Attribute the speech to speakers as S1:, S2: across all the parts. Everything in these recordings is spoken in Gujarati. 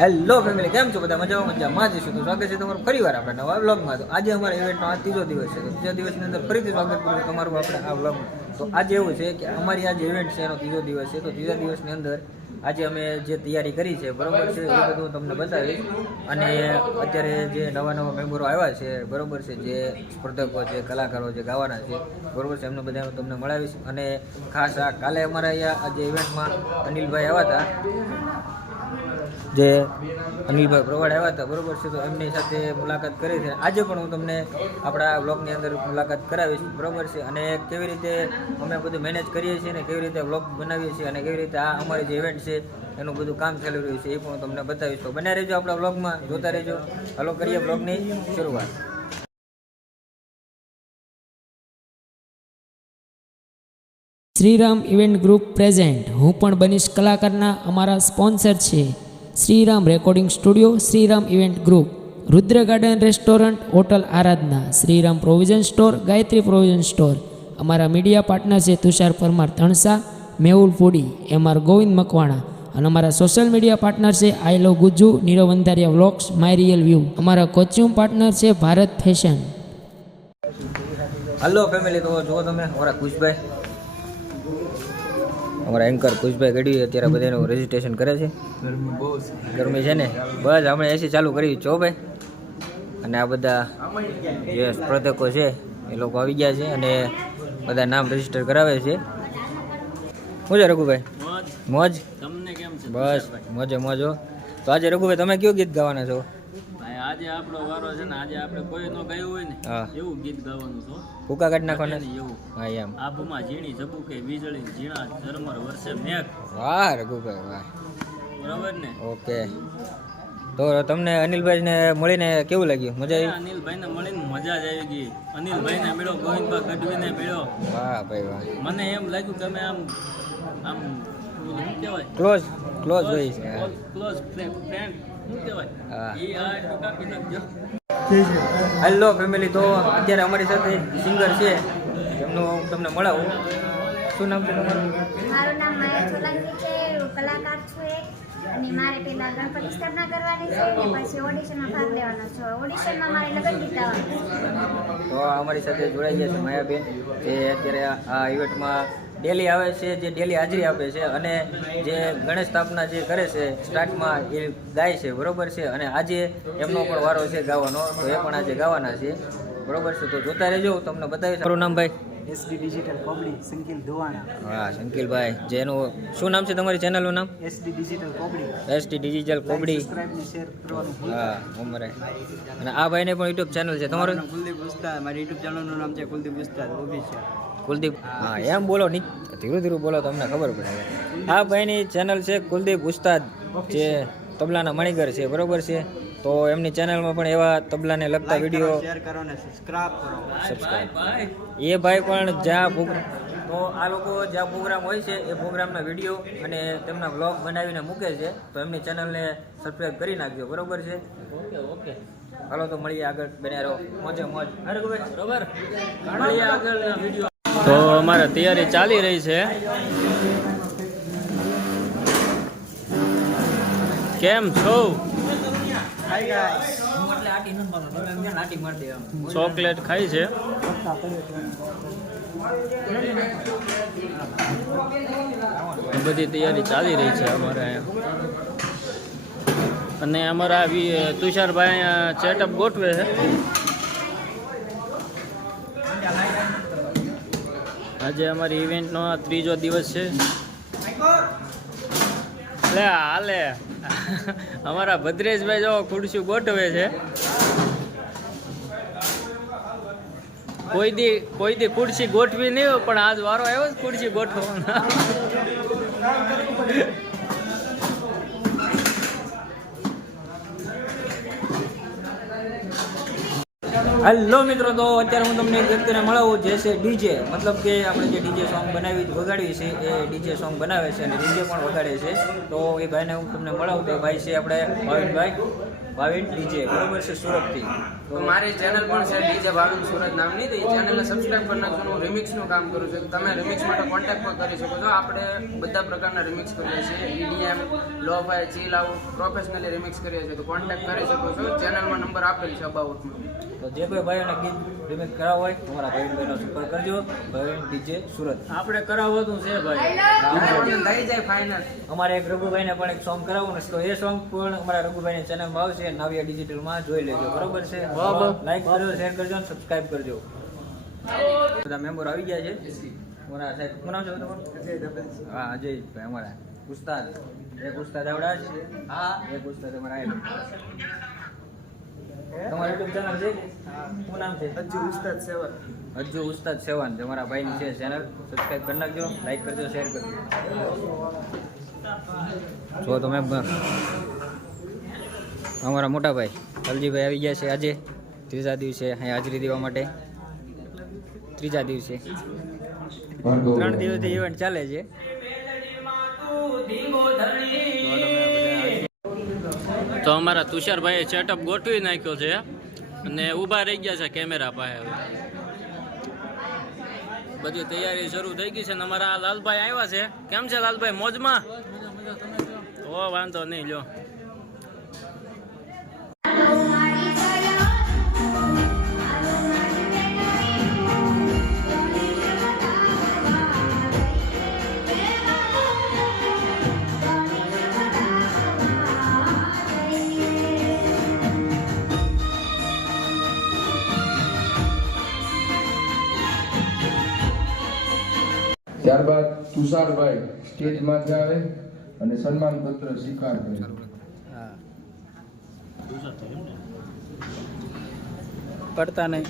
S1: હેલો ફેમિલી કેમ છો? બધા મજામાં? મજામાં જ છું. તો સ્વાગત છે તમારું ફરીવાર આપણે નવા વ્લોગમાં તો આજે અમારા ઇવેન્ટનો આ ત્રીજો દિવસ છે. તો ત્રીજા દિવસની અંદર ફરીથી સ્વાગત કરું તમારું આપણે આ વ્લોગમાં તો આજે એવું છે કે અમારી આ ઇવેન્ટ છે એનો ત્રીજો દિવસ છે. તો ત્રીજા દિવસની અંદર આજે અમે જે તૈયારી કરી છે, બરોબર છે, એ બધું હું તમને બતાવીશ. અને અત્યારે જે નવા નવા મેમ્બરો આવ્યા છે, બરોબર છે, જે સ્પર્ધકો છે, કલાકારો જે ગાવાના છે, બરોબર છે, એમને બધાનું તમને મળાવીશ. અને ખાસ આ કાલે અમારા અહીંયા આ જે ઇવેન્ટમાં અનિલભાઈ આવ્યા હતા જે અનિલભાઈ પ્રવાડ આવ્યા હતા, બરોબર છે, તો એમની સાથે મુલાકાત કરી છે. આજે પણ હું તમને આપણા બ્લોગની અંદર મુલાકાત કરાવીશ, બરોબર છે, અને કેવી રીતે અમે બધું મેનેજ કરીએ છીએ અને કેવી રીતે બ્લોગ બનાવીએ છીએ અને કેવી રીતે આ અમારી જે ઇવેન્ટ છે, એનું બધું કામ ચાલી રહ્યું છે, એ પણ હું તમને બતાવીશ. તો બન્યા રહેજો આપણા બ્લોગમાં જોતા રહેજો. હલો, કરીએ બ્લોગની શરૂઆત.
S2: Shriram event group present. હું પણ બનીશ કલાકારના અમારા સ્પોન્સર છે. Shriram recording studio, Shriram event group, Rudra garden restaurant, hotel Aradhana, Shriram provision store, Gayatri provision store, અમારા મીડિયા પાર્ટનર છે તુષાર પરમાર તણસા, મેહુલ ફૂડી, એમ ગોવિંદ મકવાણા અને અમારા સોશિયલ મીડિયા પાર્ટનર છે I love Gujju, Nirav Andhariya vlogs, my real view. અમારા કોચ્યુમ પાર્ટનર છે ભારત ફેશન
S1: હલો ફેમિલી તો જુઓ તમે અમારા ખુશભાઈ અમારા એન્કર ખુશભાઈ ગઢવી અત્યારે બધાનું રજીસ્ટ્રેશન કરે છે. ગરમી છે. ને? બસ હમણાં એસી ચાલુ કરી છો. ભાઈ. અને આ બધા જે સ્પર્ધકો છે એ લોકો આવી ગયા છે અને બધા નામ રજિસ્ટર કરાવે છે. શું છે રઘુભાઈ? મોજ.
S3: તમને કેમ છે?
S1: બસ મોજે મોજો તો આજે રઘુભાઈ તમે કયું ગીત ગાવાના છો?
S3: આજે આપણો વારો છે ને આજે આપણે કોઈ નો ગાયું હોય ને એવું ગીત ગાવાનું છો
S1: ફૂકા કાઢ નાખો
S3: ને એવું.
S1: હા એમ.
S3: આબુમાં ઝીણી ઝબુકે વીજળી ઝીણા ઝરમર વર્ષે મેઘ.
S1: વાહ રઘુભાઈ વાહ.
S3: બરાબર ને?
S1: ઓકે. તો તમને અનિલભાઈને મળીને કેવું લાગ્યું? મજા આવી?
S3: અનિલભાઈ ને મળીને મજા જ આવી ગઈ. અનિલભાઈ ને મળ્યો ગોવિંદભાઈ ગઢવીને મળ્યો
S1: વાહ ભાઈ વાહ.
S3: મને એમ લાગ્યું કે અમે આમ આમ
S1: ક્લોઝ ક્લોઝ હોય.
S3: ક્લોઝ ફ્રેન્ડ
S1: હેલો ફેમિલી તો અત્યારે અમારી સાથે સિંગર છે. એમનું હું તમને મળાવું. શું નામ છે તમારું?
S4: મારું નામ માયા સોલંકી છે હું કલાકાર છું એક. અને મારે પહેલા ગણપતિ સ્થાપના કરવાની છે અને પછી ઓડિશનમાં ભાગ લેવાનો છે. ઓડિશનમાં મારે લગ્ન ગીત ગાવાનું
S1: તો અમારી સાથે જોડાઈ ગયા છે માયાબેન જે અત્યારે આ ઇવેન્ટમાં ડેલી આવે છે જે ડેલી હાજરી આપે છે અને જે ગણેશ સ્થાપના જે કરે છે સ્ટાર્ટમાં એ ગાય છે બરોબર છે? અને આજે એમનો પણ વારો છે ગાવાનો તો એ પણ આજે ગાવાના છે. બરોબર છે? તો જોતા રહેજો હું તમને બતાવીશ. મારું નામ ભાઈ.
S5: S D digital Kobdi Sankil Dhovana.
S1: હા શંકિલભાઈ જેનું શું નામ છે તમારી ચેનલનું નામ?
S5: S D digital Kobdi
S1: digital Kobdi
S5: subscribe ને શેર કરવાનું ભૂલ
S1: હા ઉમરે અને આ ભાઈને પણ યુટ્યુબ ચેનલ છે. તમારું?
S5: કુલદીપ ઉસ્તાદ. મારી યુટ્યુબ ચેનલનું નામ છે કુલદીપ ઓફિશિયલ
S1: કુલદીપ હા એમ બોલો ની ધીરું ધીરું બોલો તમને ખબર પડે આ ભાઈની ચેનલ છે કુલદીપ ઉસ્તાદ જે તબલાના મણિગર છે બરોબર છે? તો એમની ચેનલમાં પણ એવા તબલાને લગતા વીડિયો
S5: શેર કરો ને સબસ્ક્રાઇબ કરો.
S1: સબસ્ક્રાઈબ એ ભાઈ પણ જ્યાં તો આ લોકો જ્યાં પ્રોગ્રામ હોય છે એ પ્રોગ્રામના વીડિયો અને તેમના બ્લોગ બનાવીને મૂકે છે તો એમની ચેનલને સબસ્ક્રાઈબ કરી નાખજો બરોબર છે?
S3: Okay okay.
S1: હાલો તો મળીએ આગળ. બન્યા રહો. મોજે મોજ. અરે ભાઈ
S3: બરોબર? મળીએ આગળ વીડિયો તો અમારે તૈયારી ચાલી રહી છે. કેમ છો? ચોકલેટ ખાઈ છે. બધી તૈયારી ચાલી રહી છે અમારે અહીંયા. અને અમારા તુષારભાઈ ચેટઅપ ગોઠવે છે. આજે અમારી ઇવેન્ટનો આ ત્રીજો દિવસ છે. લે હાલે અમારા ભદ્રેશભાઈ જો ખુરશી ગોઠવે છે. કોઈ દી કોઈ દી ખુરશી ગોઠવી નહીં પણ આજ વારો આવ્યો ખુરશી ગોઠવવાનો.
S1: હેલો મિત્રો, તો અત્યારે હું તમને એક વ્યક્તિને મળાવું, જે છે ડીજે. મતલબ કે આપણે જે ડીજે સોંગ બનાવી વગાડવી છે એ ડીજે સોંગ બનાવે છે અને ડીજે પણ વગાડે છે. તો એ ભાઈને હું તમને મળાવું, તો ભાઈ છે આપણે ભાવિનભાઈ. ભાવિન ડીજે, બરોબર છે સુરતથી.
S6: તો મારી ચેનલ પણ છે ડીજે ભાવિન સુરત નામની, તો એ ચેનલને સબસ્ક્રાઈબ કરી નાખજો. હું રિમિક્સનું કામ કરું છું. તમે રિમિક્સ માટે કોન્ટેક્ટ પણ કરી શકો છો. આપણે બધા પ્રકારના રિમિક્સ કરીએ છીએ. EDM lo fi chill out professionally remix કરીએ છીએ. તો કોન્ટેક્ટ કરી શકો છો. ચેનલમાં નંબર આપેલ છે અબાઉટમાં
S1: તો જે કોઈ ભાઈઓને ગીત રિમેક કરાવવું હોય તમારા ભાઈ બહેનો સંપર્ક કરજો. ભાઈ ડીજે સુરત.
S3: આપણે કરાવવાનું છે ભાઈ.
S6: થઈ જાય ફાઇનલ
S1: અમારે એક રઘુભાઈને પણ એક સોંગ કરાવવું ને તો એ સોંગ પણ અમારા રઘુભાઈની ચેનલમાં આવશે. નવ્યા ડિજિટલમાં જોઈ લેજો. બરોબર છે? લાઈક કરજો શેર કરજો અને સબસ્ક્રાઇબ કરજો. બધા મેમ્બર આવી ગયા છે? અમારા સાહેબ શું નામ છે તમારું? હા અજયભાઈ અમારા. ઉસ્તાદ. એક ઉસ્તાદ આવડા છે. હા. એક ઉસ્તાદ અમારા આવેલા તમારું યુટ્યુબ ચેનલ છે શું નામ છે?
S5: હજુ ઉસ્તાદ સેવન.
S1: હજુ ઉસ્તાદ સેવાન તમારા અમારા ભાઈની છે ચેનલ સબસ્ક્રાઇબ કરી નાખજો. લાઈક કરજો શેર કરજો. જો તમે અમારા મોટા ભાઈ અલજીભાઈ આવી ગયા છે આજે. ત્રીજા દિવસે અહીં હાજરી દેવા માટે. ત્રીજા દિવસે. ત્રણ દિવસથી ઇવેન્ટ ચાલે છે.
S3: તો અમારા તુષારભાઈએ સેટઅપ ગોઠવી નાખ્યો છે અને ઊભા રહી ગયા છે કેમેરા પાસે હવે. બધી તૈયારી શરૂ થઈ ગઈ છે અને અમારા લાલભાઈ આવ્યા છે. કેમ છે લાલભાઈ? મોજમાં? ઓ વાંધો નહીં લ્યો.
S7: તુષારભાઈ સ્ટેજ માથે આવે અને સન્માન પત્ર સ્વીકાર કરે.
S1: પડતા નહીં.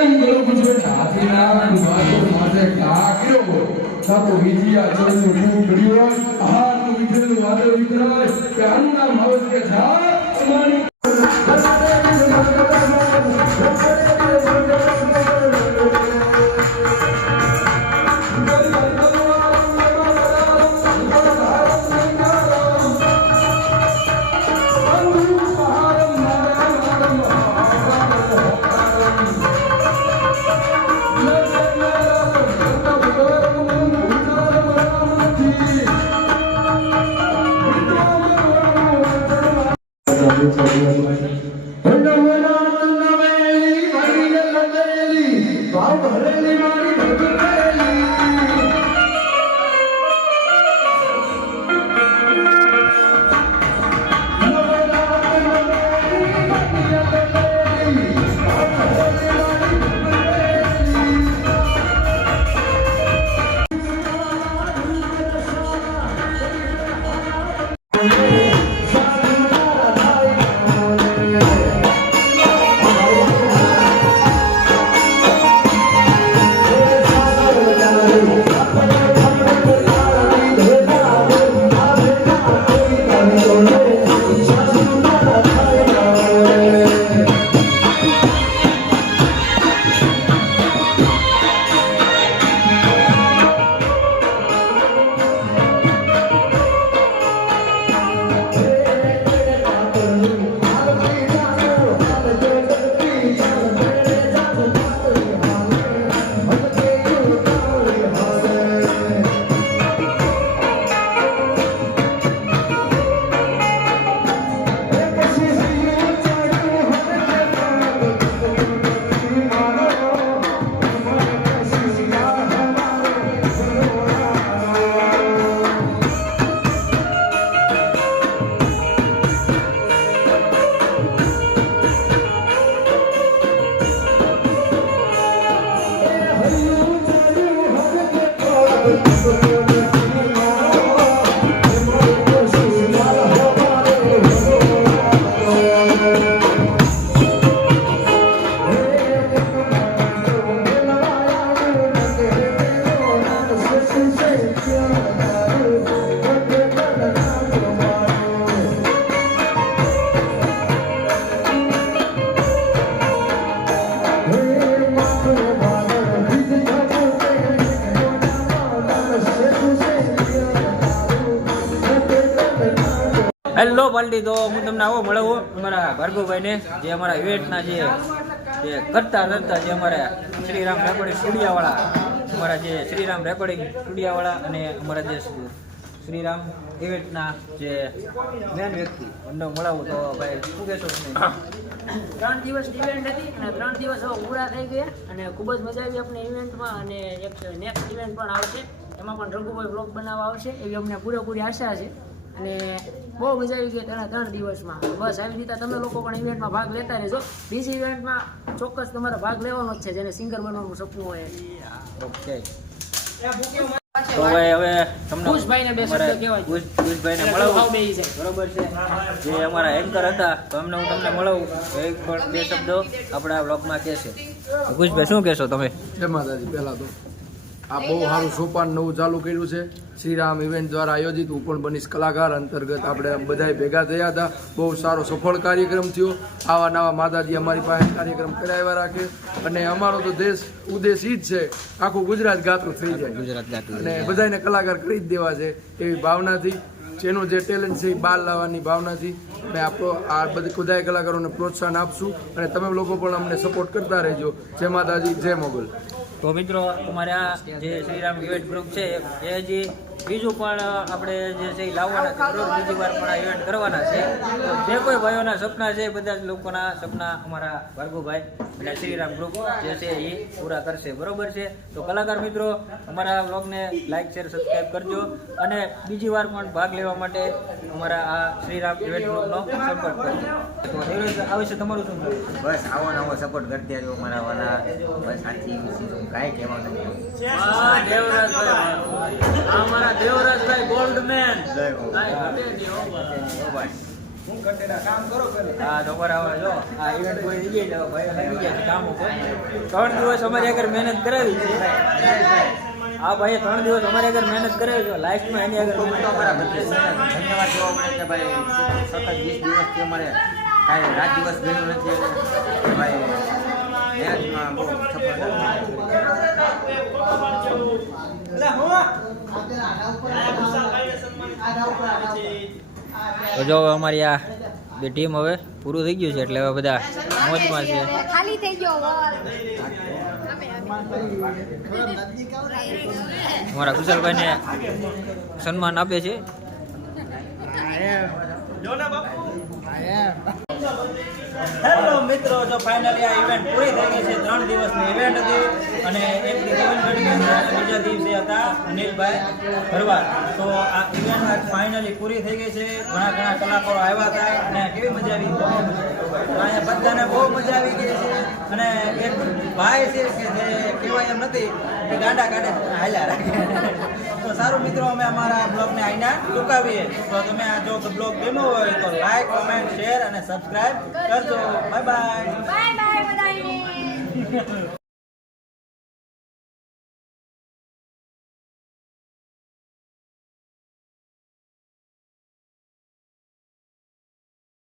S7: એમ ગળું ગુજરાત હાથીના વાતો માથે કાક્યો. સાતો વિજયા ચરણનું ખૂબ ઘડ્યો આહારનું વિધેલું વાદળ વિતરાય. કે આનું નામ આવે છે કે જા
S1: હેલો પલટી તો હું તમને આવો મળવું. અમારા ભાર્ગવભાઈને જે અમારા ઇવેન્ટના જે જે કરતા કરતા જે અમારા શ્રીરામ રેકોર્ડિંગ સ્ટુડિયાવાળા અમારા જે શ્રીરામ રેકોર્ડિંગ સ્ટુડિયાવાળા અને અમારા જે શ્રીરામ ઇવેન્ટના જે મેન વ્યક્તિ, એમને મળાવું તો ભાઈ, શું કહેશો
S2: ત્રણ દિવસ ઇવેન્ટ હતી અને ત્રણ દિવસ પૂરા થઈ ગયા અને ખૂબ જ મજા આવી આપણે ઇવેન્ટમાં અને એક નેક્સ્ટ ઇવેન્ટ પણ આવશે. એમાં પણ રઘુભાઈ બ્લોગ બનાવવા આવશે. એવી અમને પૂરેપૂરી આશા છે. અને બહુ મજા આવી ગઈ ત્રણ ત્રણ દિવસમાં. બસ આવી રીતે તમે લોકો પણ ઇવેન્ટમાં ભાગ લેતા રહેજો. બીજી ઇવેન્ટમાં ચોક્કસ તમારે ભાગ લેવાનો જ છે જેને સિંગર બનવાનું સપનું હોય
S1: ઓકે. તો ભાઈ હવે તમને
S2: ખુશભાઈને બે શબ્દ કહેવાય.
S1: ખુશ- ખુશભાઈને
S2: ભાવ
S1: મળાવું
S2: બેસી જાય.
S1: બરોબર છે. જે અમારા એન્કર હતા તો એમને હું તમને મળવું. એક પણ બે શબ્દો આપણા બ્લોગમાં કહેશે. ખુશભાઈ શું કહેશો તમે?
S7: જય માતાજી પહેલા તો. આ બહુ સારું સોપાન નવું ચાલુ કર્યું છે. શ્રીરામ ઇવેન્ટ દ્વારા આયોજિત હું પણ બનીશ કલાકાર અંતર્ગત આપણે બધાય ભેગા થયા હતા. બહુ સારો સફળ કાર્યક્રમ થયો. આવા નવા માતાજી અમારી પાસે કાર્યક્રમ કરાવ્યા રાખે. અને અમારો તો દેશ ઉદ્દેશ જ છે આખું ગુજરાત ગાતું થઈ જાય.
S1: ગુજરાત ગાતું
S7: અને બધાને કલાકાર કરી જ દેવા છે એવી ભાવનાથી. જેનું જે ટેલેન્ટ છે એ બહાર લાવવાની ભાવનાથી અમે આપણો આ બધી બધા કલાકારોને પ્રોત્સાહન આપશું. અને તમે લોકો પણ અમને સપોર્ટ કરતા રહેજો. જય માતાજી જય મોગલ.
S1: તો મિત્રો અમારે આ જે શ્રીરામ ઇવેન્ટ ગ્રુપ છે એ હજી બીજું પણ આપણે જે છે એ લાવવાના છે બરોબર બીજી વાર પણ આ ઇવેન્ટ કરવાના છે. તો જે કોઈ ભાઈઓના સપના છે બધા જ લોકોના સપના અમારા ભાર્ગવભાઈ એટલે શ્રીરામ ગ્રુપ જે છે એ પૂરા કરશે. બરોબર છે? તો કલાકાર મિત્રો અમારા બ્લોગને લાઈક શેર સબસ્ક્રાઈબ કરજો અને બીજી વાર પણ ભાગ લેવા માટે અમારા આ શ્રીરામ ઇવેન્ટ ગ્રુપનો સંપર્ક કરજો. તો દેવરાજ આ વિશે તમારું શું
S8: બસ આવો આવો સપોર્ટ કરતી આવ્યો મારા વાલા. બસ સાચી કાંઈ કહેવાનું નથી.
S3: હા, દેવરાજભાઈ ગોલ્ડમેન. દેવરાજભાઈ ગોલ્ડ મેન
S8: જય હો.
S1: હા તો આવે જો આ ઇવેન્ટ કોઈ ગઈ ભાઈ લાગી ગયા કામ ઉપર. ત્રણ દિવસ અમારી આગળ મહેનત કરાવી છે. આ ભાઈ ત્રણ દિવસ અમારી આગળ મહેનત કરાવી છે. લાઈફમાં એની આગળ
S8: ધન્યવાદ જોવા મળે કે ભાઈ સતત વીસ દિવસથી અમારે કાંઈ રાત દિવસ ગયું નથી. ભાઈ મેચમાં બહુ સફળતા
S1: તો જો હવે અમારી આ બે ટીમ હવે પૂરું થઈ ગયું છે એટલે હવે બધા મોજમાં છે.
S4: ખાલી થઈ ગયો.
S1: અમારા કુશલભાઈને સન્માન આપે છે.
S9: હેલો મિત્રો જો ફાઇનલી આ ઇવેન્ટ પૂરી થઈ ગઈ છે ત્રણ દિવસની ઇવેન્ટ હતી. અને એક બીજા દિવસે હતા અનિલભાઈ ભરવાડ. તો આ ઇવેન્ટ ફાઇનલી પૂરી થઈ ગઈ છે. ઘણા ઘણા કલાકારો આવ્યા હતા અને કેવી મજા આવી? બહુ અહીંયા બધાને બહુ મજા આવી ગઈ છે. અને એક ભાઈ છે કે જે કહેવાય એમ નથી એ ગાંડા કાઢે હાલ્યા રાખે. તો સારું મિત્રો, અમે અમારા બ્લોગને આઈના ટૂંકાવીએ. તો તમે આ જો બ્લોગ ગમ્યો હોય તો લાઈક કોમેન્ટ શેર અને સબસ્ક્રાઇબ કરજો. Bye bye
S4: bye bye